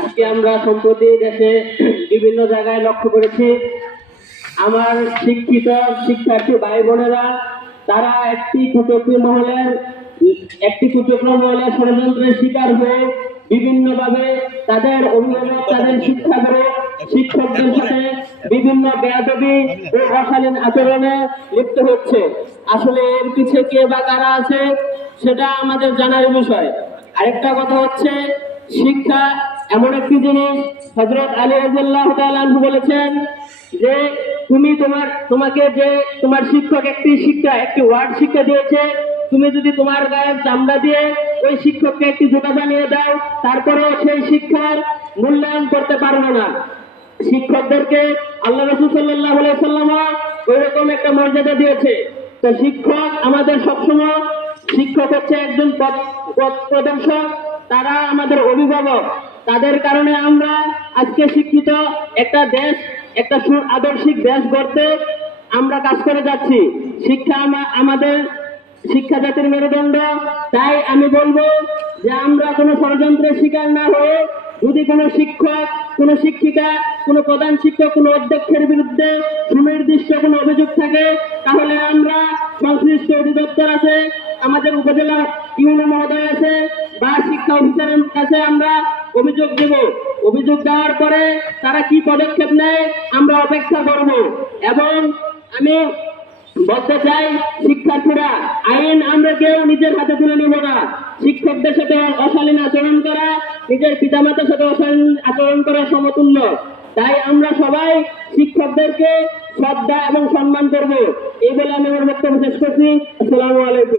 আজকে আমরা সম্প্রতি দেশে বিভিন্ন জায়গায় লক্ষ্য করেছি আমার শিক্ষিত শিক্ষার্থী ভাই বোনেরা তারা একটি কুচক্রী মহলের ষড়যন্ত্রের শিকার হয়ে বিভিন্নভাবে তাদের অভিভাবক তাদের শিক্ষাগুরু শিক্ষকদের সাথে বিভিন্ন বেয়াদবি ও অশালীন আচরণে লিপ্ত হচ্ছে। আসলে এর পিছে কে বা কারা আছে সেটা আমাদের জানার বিষয়। আরেকটা কথা হচ্ছে, শিক্ষা এমন একটি জিনিস, হযরত আলী রাদিয়াল্লাহু তাআলা আনহু বলেছেন যে তোমাকে যে তোমার শিক্ষক একটি ওয়ার্ড শিক্ষা দিয়েছে, তুমি যদি তোমার গায়ের চামড়া দিয়ে ওই শিক্ষককে একটি জুতা বানিয়ে দাও, তারপরেও সেই শিক্ষার মূল্যায়ন করতে পারবে না। শিক্ষকদেরকে আল্লাহ রাসূল সাল্লাল্লাহু আলাইহি ওয়াসাল্লাম ওইরকম একটা মর্যাদা দিয়েছে। তো শিক্ষক আমাদের সবসময়, শিক্ষক হচ্ছে একজন পথ প্রদর্শক, তারা আমাদের অভিভাবক। তাদের কারণে আমরা আজকে শিক্ষিত একটা দেশ, একটা আদর্শিক দেশ গড়তে আমরা কাজ করে যাচ্ছি। শিক্ষা আমাদের শিক্ষা জাতির মেরুদণ্ড। তাই আমি বলবো যে আমরা কোনো ষড়যন্ত্রের শিকার না হয়ে, যদি কোনো শিক্ষক, কোনো শিক্ষিকা, কোনো প্রধান শিক্ষক, কোনো অধ্যক্ষের বিরুদ্ধে সুনির্দিষ্ট কোনো অভিযোগ থাকে, তাহলে আমরা সংশ্লিষ্ট অধিদপ্তর আছে, আমাদের উপজেলা ইউনো মহোদয় আছে বা শিক্ষা অফিসারের কাছে আমরা অভিযোগ দেব। অভিযোগ দেওয়ার পরে তারা কি পদক্ষেপ নেয় আমরা অপেক্ষা করব। এবং আমি বলতে চাই, শিক্ষার্থীরা, আইন আমরা কেউ নিজের হাতে তুলে নিব না। শিক্ষকদের সাথে অশালীন আচরণ করা নিজের পিতামাতার সাথে অশালীন আচরণ করা সমতুল্য। তাই আমরা সবাই শিক্ষকদেরকে শ্রদ্ধা এবং সম্মান করব। এই বলে আমি আমার বক্তব্য শেষ করছি। আসসালামু আলাইকুম।